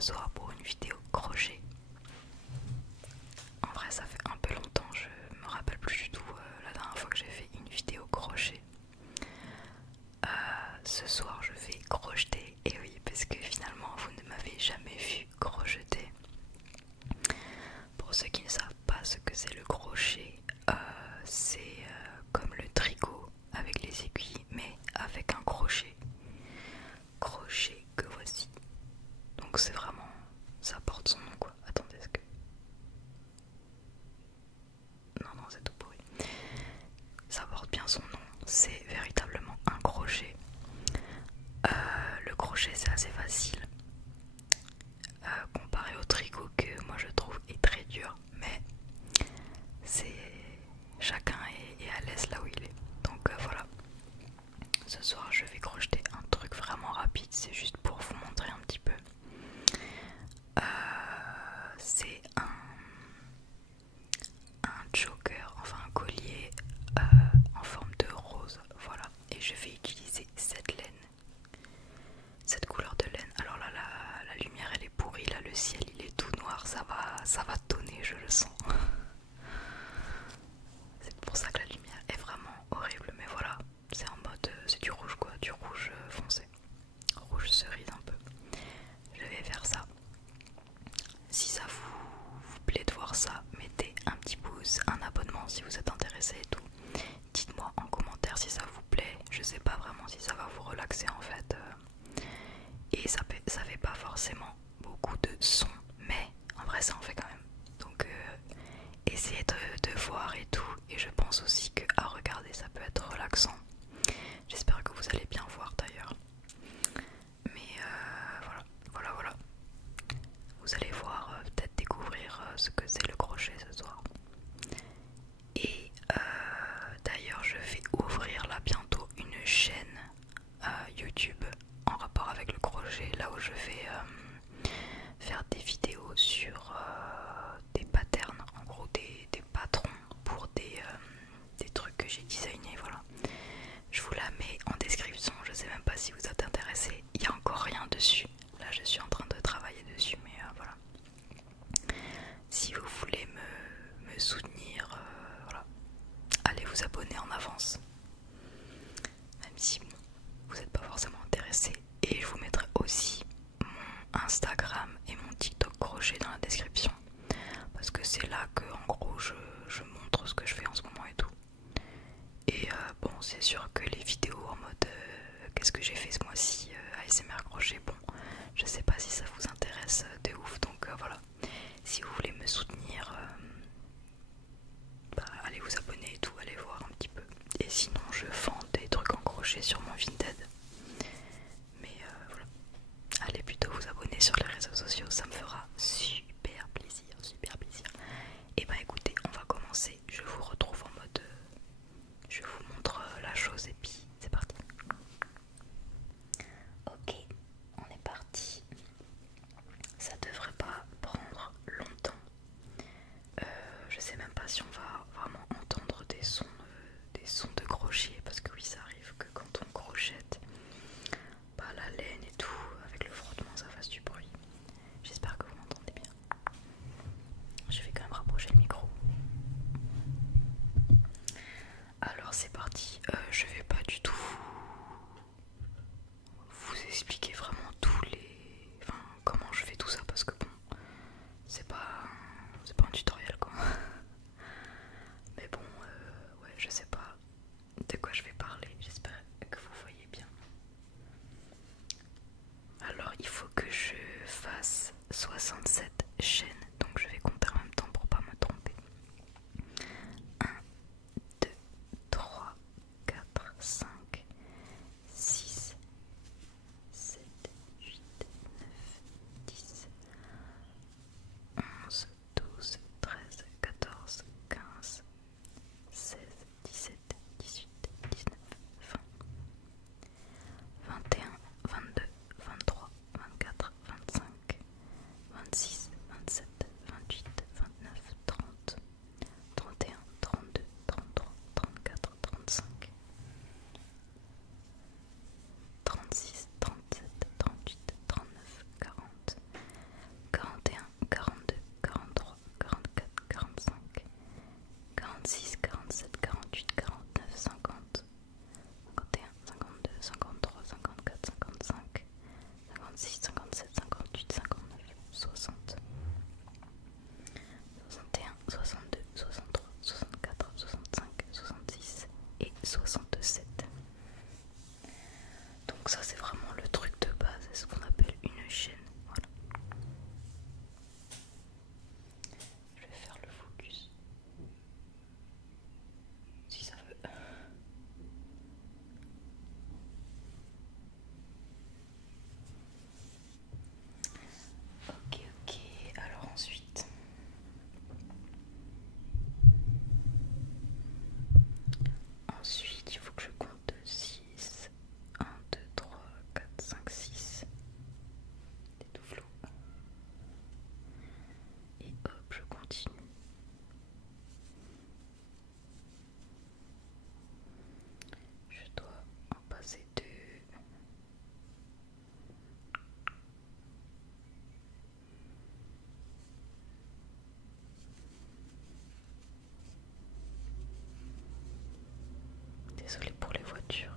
ce soir pour une vidéo crochet. En vrai ça fait un peu longtemps, je me rappelle plus du tout la dernière fois que j'ai fait une vidéo crochet. Ce soir je vais crocheter, et oui parce que finalement vous ne m'avez jamais vu crocheter. Pour ceux qui ne savent pas ce que c'est le crochet, c'est comme le tricot avec les aiguilles mais avec un crochet. Crochet que voici. Donc c'est vraiment, ça porte son nom quoi. Attendez, est-ce que... Non, c'est tout pourri. Ça porte bien son nom, c'est véritablement un crochet. Le crochet c'est assez facile comparé au tricot que moi je trouve est très dur, mais c'est chacun est à l'aise là où il est. Donc voilà, ce soir je vais crocheter un truc vraiment rapide, c'est juste pour vous montrer un petit peu. C'est un choker, enfin un collier en forme de rose, voilà, et je vais utiliser cette laine, cette couleur de laine. Alors là la lumière elle est pourrie, là le ciel il est tout noir, ça va tonner, je le sens. C'est pour ça que la lumière est vraiment horrible, mais voilà, c'est en mode, c'est du rouge quoi, du rouge foncé, rouge cerise un peu. Je vais faire ça. Si ça vous plaît de voir ça, mettez un petit pouce, un abonnement si vous êtes intéressé et tout. Dites-moi en commentaire si ça vous plaît, je sais pas vraiment si ça va vous relaxer en fait. Et ça fait pas forcément beaucoup de son, mais en vrai ça en fait quand même. Donc essayez de voir et tout, et je pense aussi que à regarder ça peut être relaxant. J'espère que vous allez bien voir d'ailleurs. Mais voilà. Vous allez voir, peut-être découvrir ce que c'est le crochet ce soir. Et d'ailleurs je vais ouvrir là bientôt une chaîne YouTube en rapport avec le crochet, là où je vais faire des vidéos sur des patterns, en gros des patrons pour des trucs que j'ai designés, voilà. Je vous la mets en description, je sais même pas si vous êtes intéressé, il n'y a encore rien dessus. Là je suis en train de travailler dessus, mais voilà. Si vous voulez me soutenir, voilà, allez vous abonner en avance. Même si bon, vous n'êtes pas forcément intéressé. Et je vous mettrai aussi mon Instagram et mon TikTok crochet dans la description. Parce que c'est là que en gros je montre ce que je fais en ce moment et tout. Et bon, c'est sûr que les vidéos en mode qu'est-ce que j'ai fait ce mois-ci, ASMR crochet, bon, je sais pas si ça vous intéresse de ouf, donc voilà. Si vous voulez me soutenir, allez vous abonner et tout, allez voir un petit peu. Et sinon je vends des trucs en crochet sur mon Vinted. Mais voilà, allez plutôt vous abonner sur les réseaux sociaux, ça me fera super plaisir, super plaisir. Et bah écoutez, on va commencer, je vous retrouve en mode... je vous montre la chose et puis c'est parti. Ok, on est Désolée pour les voitures.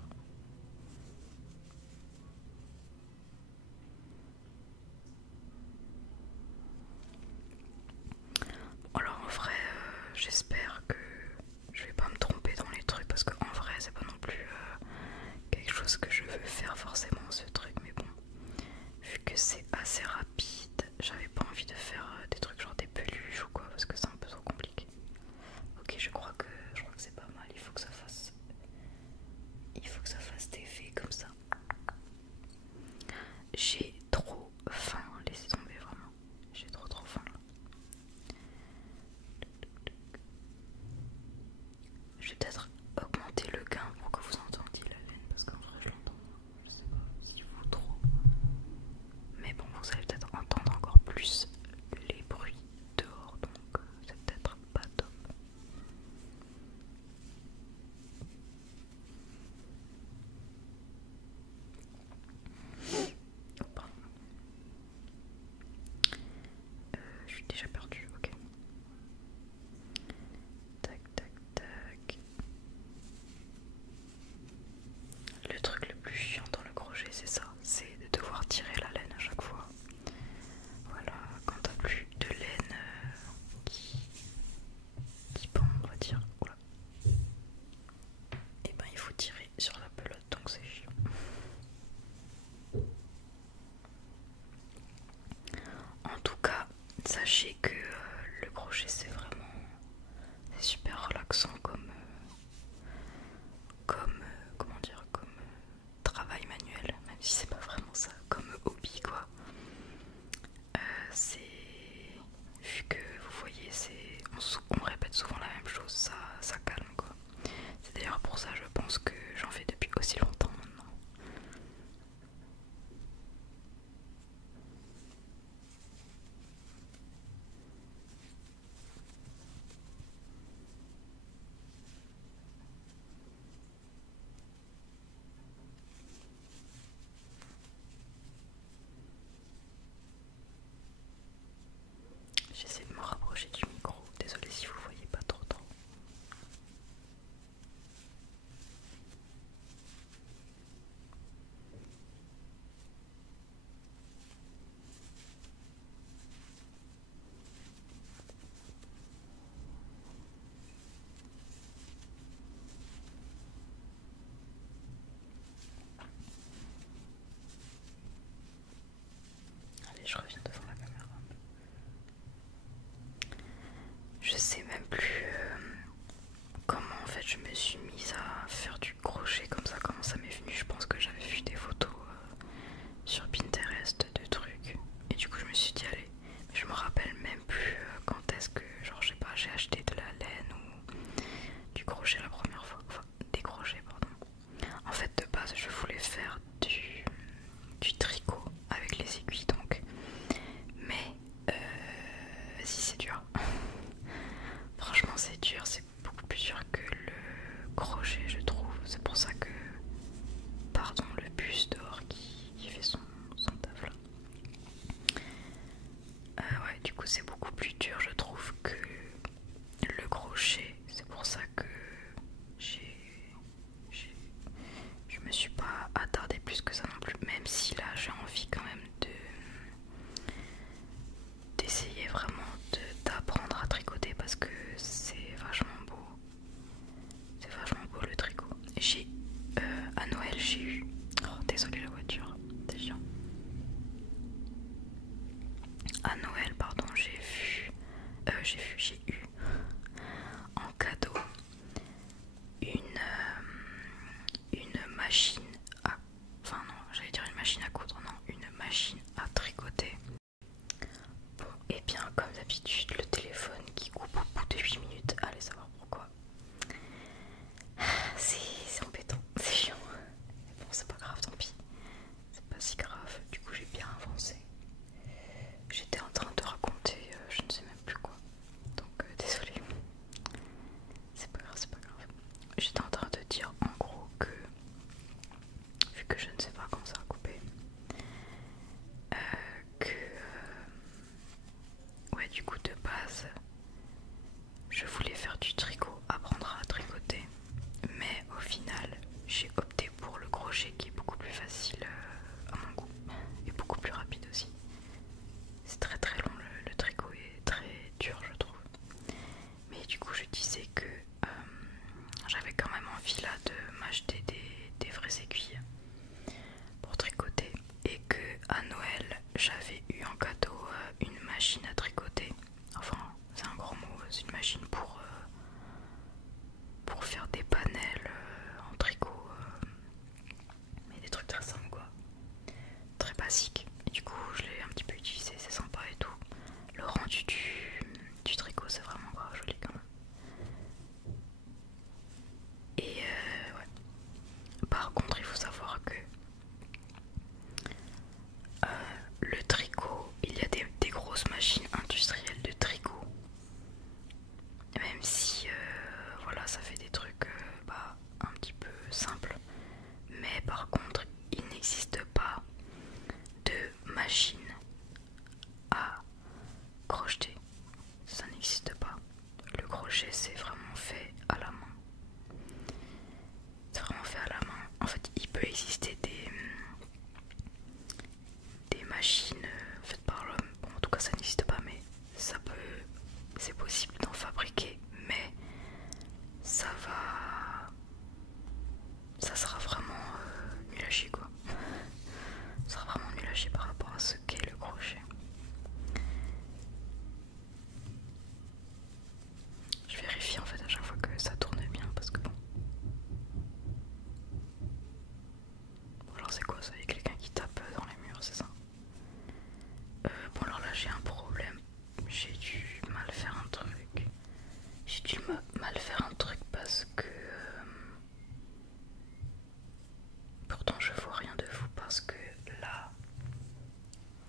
Bon, alors en vrai, j'espère que je vais pas me tromper dans les trucs parce qu'en vrai, c'est pas non plus quelque chose que je veux faire forcément ce truc, mais bon, vu que c'est assez rapide, j'avais pas envie de faire des trucs genre des peluches ou quoi parce que c'est un peu trop compliqué. Ok, je crois que c'est pas mal. Il faut que ça fasse des effets comme ça. J'ai trop faim, laissez tomber vraiment. J'ai trop faim là. Je vais peut-être augmenter le gain pour que vous entendiez la laine parce qu'en vrai je l'entends. Je sais pas si vous trop. Mais bon, vous allez peut-être entendre encore plus les bruits dehors, donc c'est peut-être pas top. Oh, pardon. Je suis déjà perdue, ok. Tac, tac, tac. Le truc le plus chiant dans le crochet, c'est ça, c'est de devoir tirer la laine à chaque fois. Voilà, quand t'as plus de laine qui pend, on va dire. Oula. Et ben il faut tirer sur la pelote, donc c'est chiant. En tout cas, sachez que le crochet c'est super relaxant comment dire, comme travail manuel, même si c'est pas vraiment ça, comme hobby quoi. C'est vu que vous voyez, on répète souvent la même chose, ça calme quoi. C'est d'ailleurs pour ça je pense que j'en fais depuis aussi longtemps maintenant. J'essaie de me rapprocher du micro, désolée si vous voyez pas trop. Allez, je reviens devant la caméra. Je sais même plus comment en fait je me suis mise à faire du crochet comme ça, comment ça m'est venu. Je pense que j'avais vu des photos sur Pinterest de trucs et du coup je me suis dit allez, mais je me rappelle même plus quand est-ce que genre je sais pas, j'ai acheté de la laine ou du crochet la première fois, enfin des crochets pardon. En fait de base je voulais faire du tricot avec les aiguilles donc, mais si c'est dur. Franchement c'est dur, c'est beaucoup plus dur que le crochet je trouve. C'est pour ça que, pardon le bus dehors qui fait son taf là. Ouais du coup c'est beaucoup plus dur je trouve que le crochet. C'est pour ça que je me suis pas attardée plus que ça non plus. Même si là j'ai envie quand même d'essayer vraiment d'apprendre à tricoter parce que c'est vachement beau. C'est vachement beau le tricot. À Noël j'ai eu... Oh désolé la voiture, c'est chiant. À Noël pardon j'ai eu en crocheté, ça n'existe pas. Le crochet c'est vraiment fait à la main. C'est vraiment fait à la main. En fait, il peut exister des machines faites par l'homme. Bon, en tout cas, ça n'existe pas, mais ça peut, c'est possible d'en fabriquer. Mais ça sera vraiment nul à chier quoi. Ça sera vraiment nul à chier par rapport à ce qu'est le crochet. Je vérifie en fait à chaque fois que ça tourne bien parce que bon. Alors c'est quoi ça? Il y a quelqu'un qui tape dans les murs, c'est ça? Bon alors là j'ai un problème. J'ai dû mal faire un truc. J'ai dû mal faire un truc parce que... pourtant je vois rien de vous parce que là...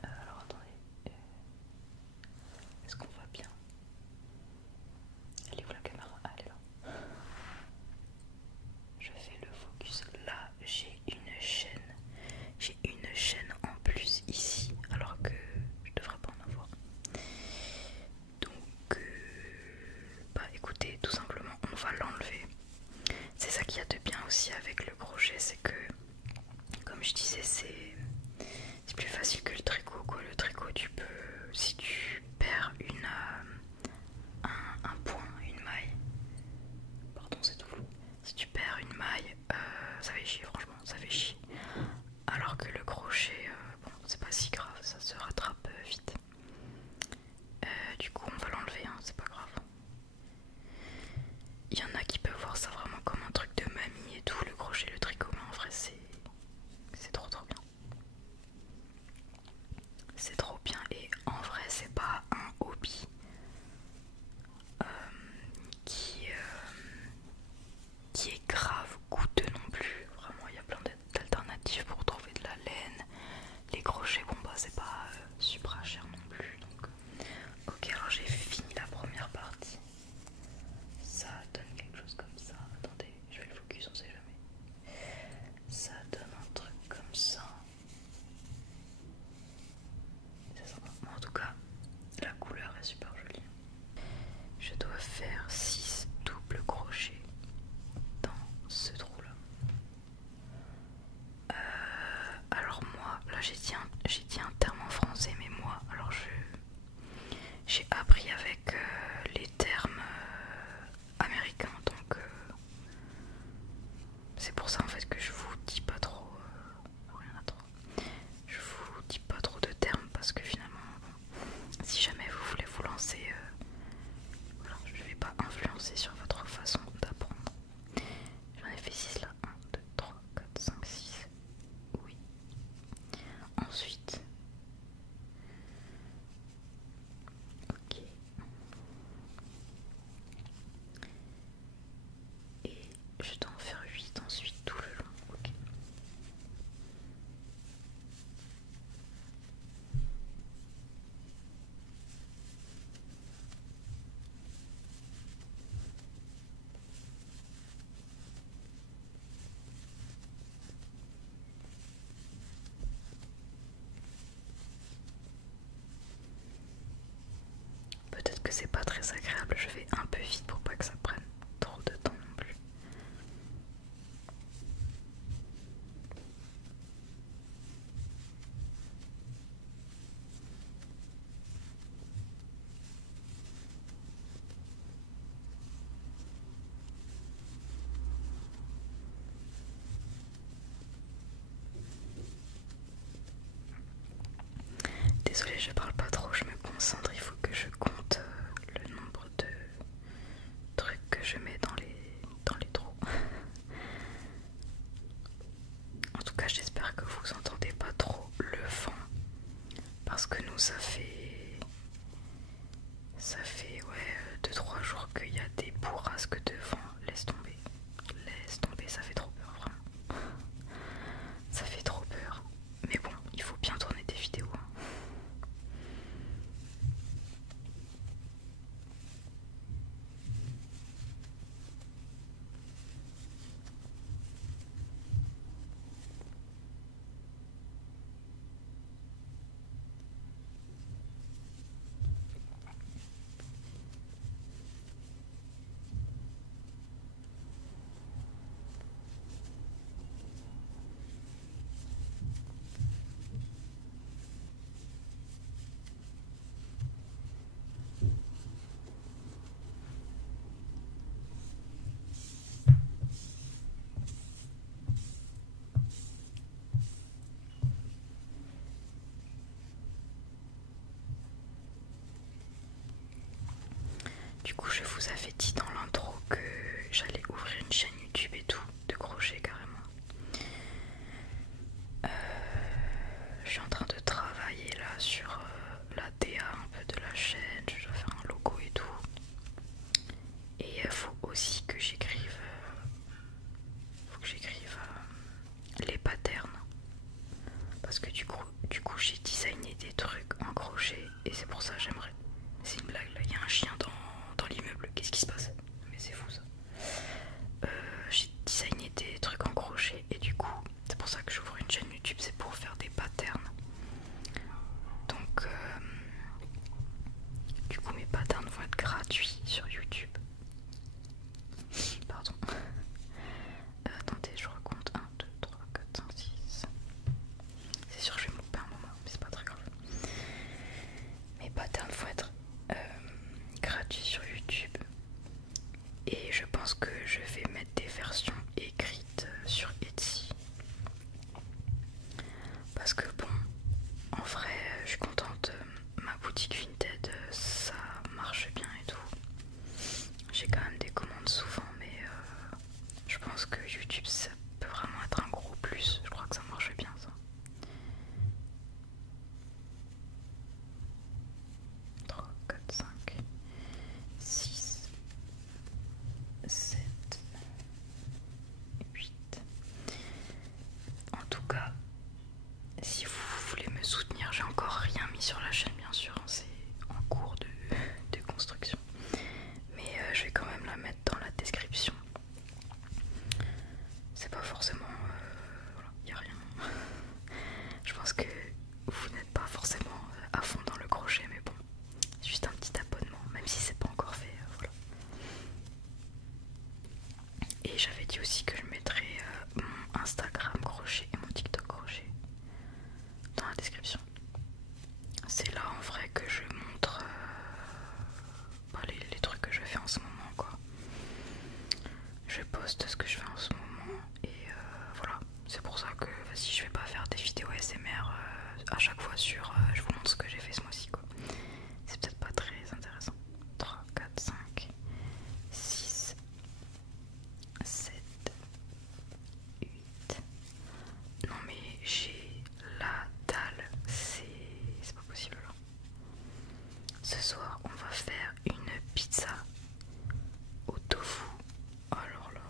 alors attendez. Est-ce qu'on voit bien? Elle est où la caméra? Ah, elle est là. Je fais le focus. Là j'ai une chaîne. J'ai une chaîne en plus ici alors que je devrais pas en avoir. Donc bah écoutez, tout simplement on va l'enlever. C'est ça qu'il y a de bien aussi avec le crochet, c'est que comme je disais c'est plus facile que le tricot quoi. Le tricot tu peux, si tu perds un point, une maille, pardon c'est tout flou, si tu perds une maille ça fait chier, franchement ça fait chier. Alors que le crochet bon c'est pas si grave, ça se rattrape vite. Du coup on va l'enlever hein, c'est pas grave. Il y en a qui peuvent voir ça vraiment comme un truc de mamie et tout, le crochet, le tricot, mais en vrai c'est trop bien. C'est trop bien et en vrai c'est pas un hobby qui est grave coûteux non plus. Vraiment il y a plein d'alternatives pour trouver de la laine. Les crochets bon bah c'est pas super cher non plus. Donc, ok alors j'ai fini la première partie. Ça donne quelque chose comme ça. Attendez, je vais le focus, on sait jamais. Ça donne un truc comme ça. C'est sympa. En tout cas, la couleur est super jolie. Je dois faire 6 doubles crochets dans ce trou là. Alors moi, là j'ai dit un terme en français, mais moi, alors j'ai appris avec les termes américains, donc c'est pour ça en fait que je vous dis pas trop rien à trop. Je vous dis pas trop de termes parce que finalement, bon, si jamais vous voulez vous lancer, voilà, je vais pas influencer sur votre façon d'apprendre. J'en ai fait 6 là, 1, 2, 3, 4, 5, 6. Oui. Ensuite, ok. Et je dois en faire 8 ensuite tout le long. Ok. Peut-être que c'est pas très agréable, je vais un peu vite pour pas que ça prenne trop de temps non plus. Désolée, je parle pas trop, je me concentre, il faut que je compte le nombre de trucs que je mets dans les trous. En tout cas, j'espère que vous entendez pas trop le vent parce que nous ça fait ouais 2-3 jours qu'il y a des bourrasques de vent. Laisse tomber, ça fait trop peur vraiment. Ça fait trop peur. Mais bon, il faut bien tourner des vidéos. Du coup, je vous avais dit dans l'intro que j'allais ouvrir une chaîne YouTube et tout, de crochet carrément. Je suis en train de travailler là sur la DA un peu de la chaîne, je dois faire un logo et tout. Et il faut aussi que j'écrive les patterns. Parce que du coup j'ai designé des trucs en crochet et c'est pour ça que j'aimerais. C'est une blague là, il y a un chien dans l'immeuble, qu'est-ce qui se passe? Mais c'est fou ça. J'ai designé des trucs en crochet et du coup c'est pour ça que j'ouvre une chaîne YouTube, c'est pour faire des patterns. Donc du coup mes patterns vont être gratuits sur YouTube. Pardon. Attendez, je recompte 1, 2, 3, 4, 5, 6. C'est sûr que je vais me louper un moment, mais c'est pas très grave. Mes patterns vont être gratuits sur YouTube. Et je pense que je vais mettre des versions écrites sur Etsy. Parce que bon, en vrai, je suis contente. Ma boutique Vinted, ça marche bien et tout. J'ai quand même des commandes souvent, mais je pense que YouTube, ça peut vraiment être un gros plus. Je crois que ça marche bien ça. 3, 4, 5, 6, 7, 8. En tout cas, si vous voulez me soutenir, j'ai encore rien mis sur la chaîne bien sûr, hein, c'est en cours de construction. Mais je vais quand même la mettre dans la description. C'est pas forcément... voilà, y a rien. Je pense que vous n'êtes pas forcément à fond dans le crochet, mais bon, juste un petit abonnement, même si c'est pas encore fait, voilà. Et j'avais dit aussi que je mettrais mon Instagram crochet et mon TikTok crochet dans la description. C'est là en vrai que je montre les trucs que je fais en ce moment quoi. Je poste ce que je fais en ce moment et voilà. C'est pour ça que si je vais pas faire des vidéos ASMR à chaque fois sur je vous montre ce que j'ai fait ce mois-ci quoi. C'est peut-être pas très intéressant. 3, 4, 5, 6, 7, 8. Non mais j'ai la dalle, c'est pas possible là. Ce soir on va faire une pizza au tofu. Alors là,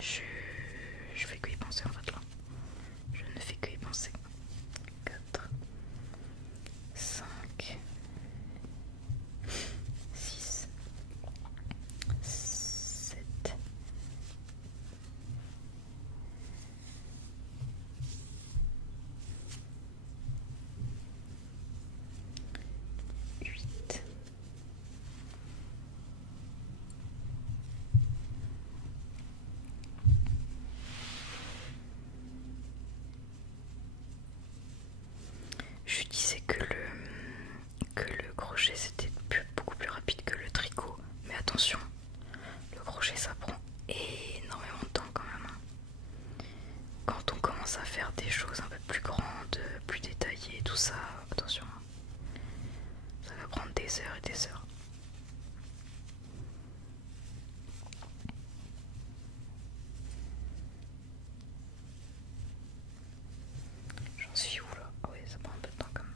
je fais que y penser en fait là. Je ne fais que y penser. 4, 5, 6, 7, 8. Je disais que le crochet c'était beaucoup plus rapide que le tricot, mais attention, le crochet ça prend énormément de temps quand même, hein. Quand on commence à faire des choses un peu plus grandes, plus détaillées, tout ça, attention, hein. Ça va prendre des heures et des heures. J'en suis où là? Ah ouais, ça prend un peu de temps quand même.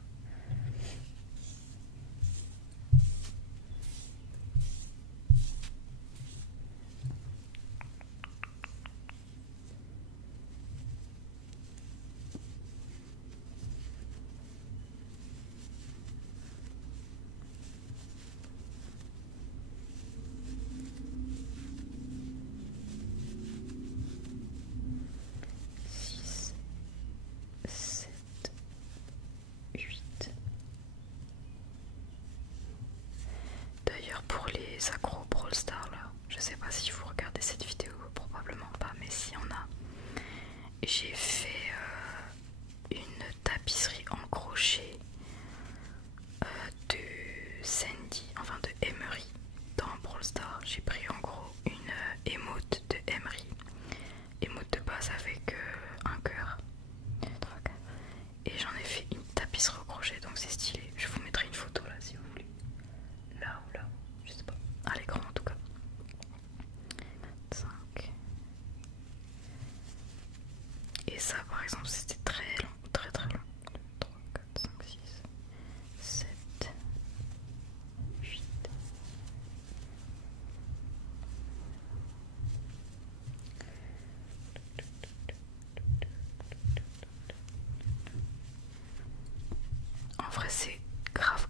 vrai c'est grave.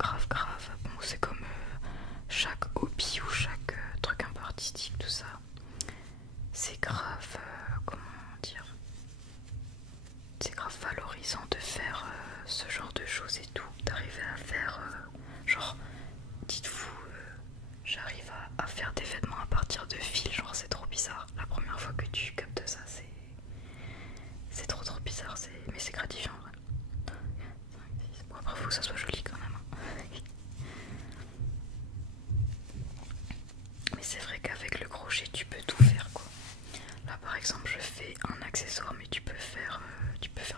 Bon, c'est comme chaque hobby ou chaque truc un peu artistique, tout ça. C'est grave, comment dire, c'est grave valorisant de faire ce genre de choses et tout, d'arriver à faire, genre, dites-vous, j'arrive à faire des vêtements à partir de fils, genre c'est trop bizarre. La première fois que tu captes ça, c'est trop bizarre, mais c'est gratifiant en vrai. Bon, après faut que ça soit joli quand même, hein. Mais c'est vrai qu'avec le crochet tu peux tout faire quoi. Là par exemple je fais un accessoire, mais tu peux faire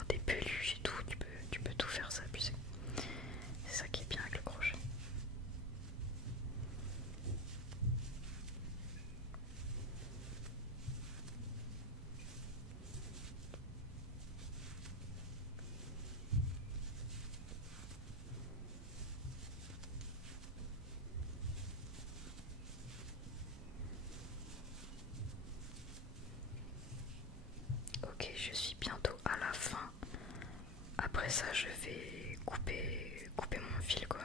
des peluches et tout, tu peux tout faire, ça abusé. C'est ça qui est bien avec le crochet. Ok, je suis bientôt à la fin. Après ça, je vais couper mon fil quoi.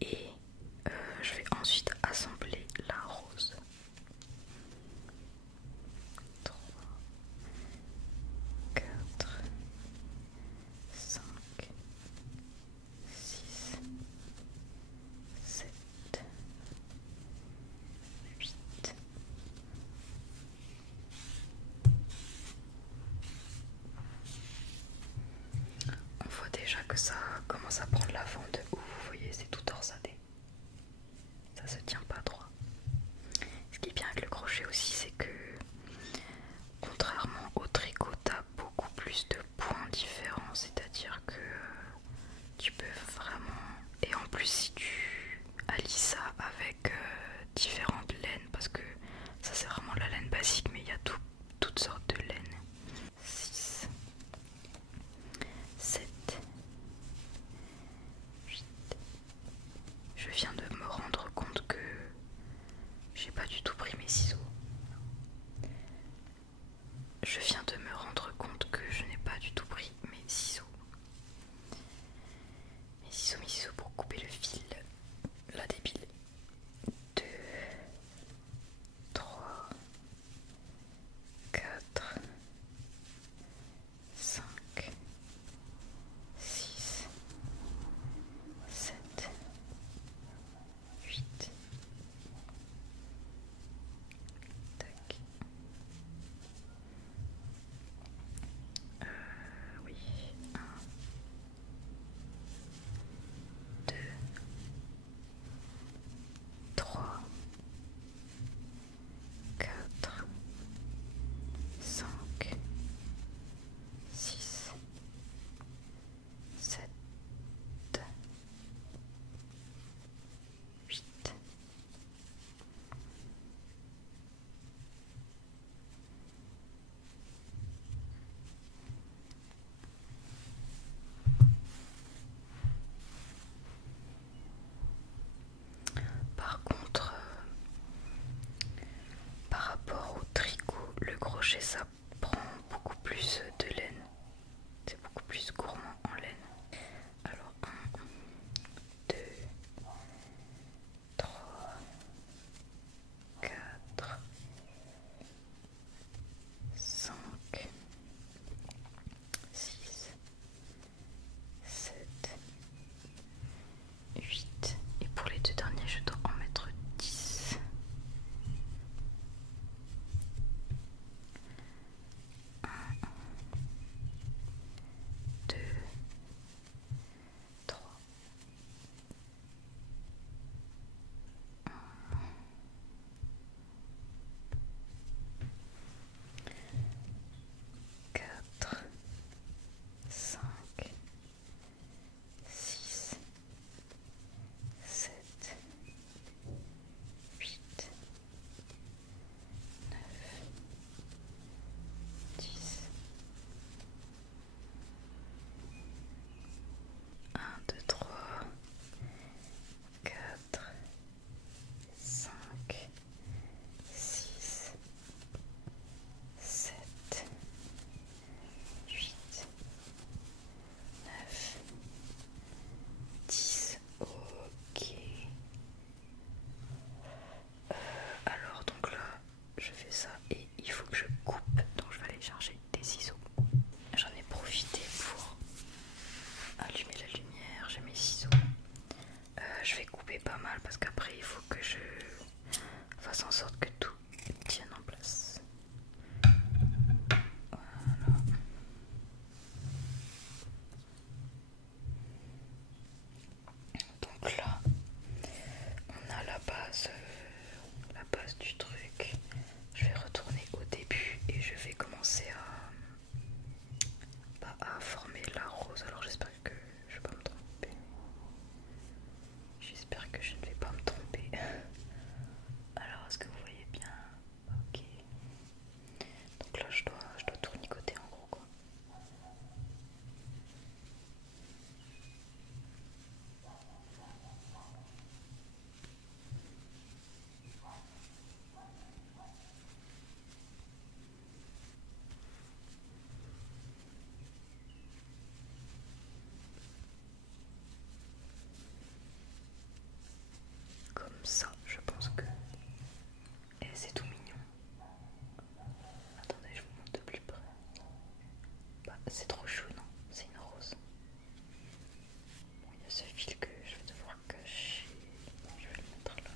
Et je vais ensuite assembler la rose. 3, 4, 5, 6, 7, 8. On voit déjà que ça commence à prendre la forme de ouf, vous voyez, c'est tout torsadé. Ça se tient pas droit. Ce qui est bien avec le crochet aussi, c'est que contrairement au tricot, t'as beaucoup plus de points différents, c'est-à-dire que tu peux vraiment... Et en plus si tu allies ça avec différentes laines, parce que ça c'est vraiment la laine basique, mais il y a toutes sortes de laines. 6, 7, 8. Je viens de me rendre compte que j'ai pas du tout pris mes ciseaux. Je viens de me rendre compte que je n'ai pas du tout pris mes ciseaux. Mes ciseaux pour couper le fil. La débile. 2, 3, 4, 5, 6, 7, 8. Tac. Oui. 1, 2, 3, 4, 5, 6, 7, 8. Par contre, par rapport au tricot, le crochet ça prend beaucoup plus de laine. C'est beaucoup plus gourmand en laine. Alors 1, 2, 3, 4, 5, 6, 7, 8. Et pour les deux derniers, je dois en mettre 10. 1, que je ne vais pas me tromper. Alors, est-ce que vous voyez bien? Ok. Donc là, je dois tournicoter en gros, quoi. Comme ça, je pense que... Et c'est tout mignon. Attendez, je vous montre de plus près. Bah, c'est trop chou, non? C'est une rose. Bon, il y a ce fil que je vais devoir cacher. Je vais le mettre là.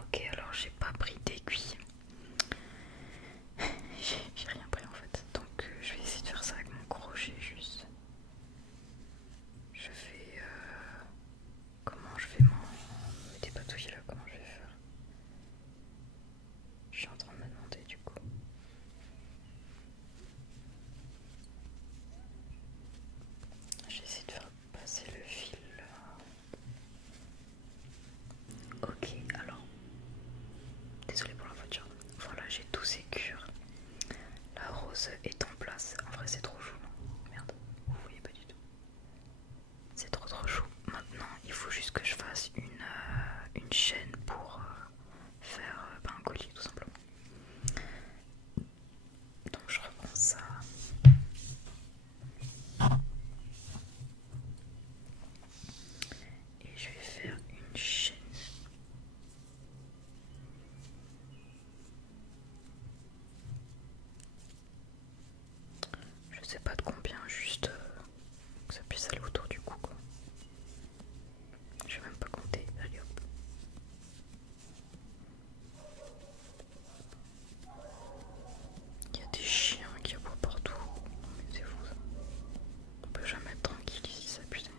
Ok, alors j'ai pas pris d'aiguille. J'ai rien pris en fait. Donc je vais essayer de faire ça avec mon crochet juste. Je vais... comment je vais m'en dépatouiller là? Comment je vais faire? Je suis en train de me demander du coup. J'essaie de faire passer le fil là. Ok, alors. Désolée pour la voiture. Voilà, j'ai tout sécure. La rose est en place. En vrai, c'est trop chou, non? Merde, vous voyez pas du tout. C'est trop chou. Maintenant, il faut juste que je fasse une chaîne pour faire un collier tout simplement. Donc je reprends ça. Et je vais faire une chaîne. Je sais pas de combien, juste que ça puisse aller autour du cou, quoi. Je vais même pas compter. Allez hop. Il y a des chiens qui aboient partout. Non mais c'est fou ça. On peut jamais être tranquille ici, ça putain.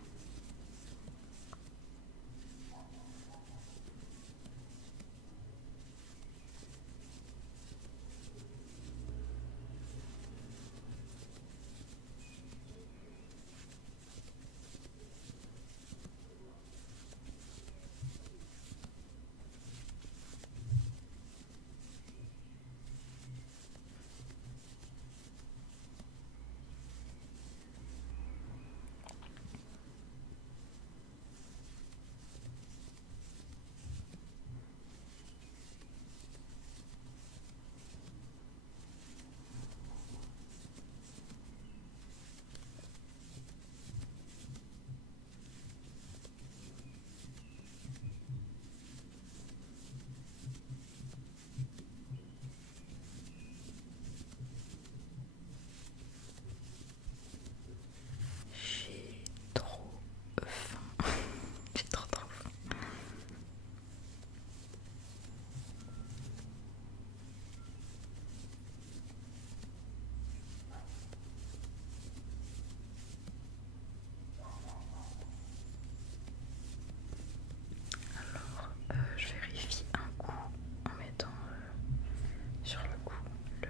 J'ai trop faim. J'ai trop faim. Alors, je vérifie un coup en mettant sur le cou le.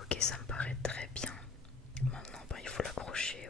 Ok, ça me paraît très bien. Maintenant, il faut l'accrocher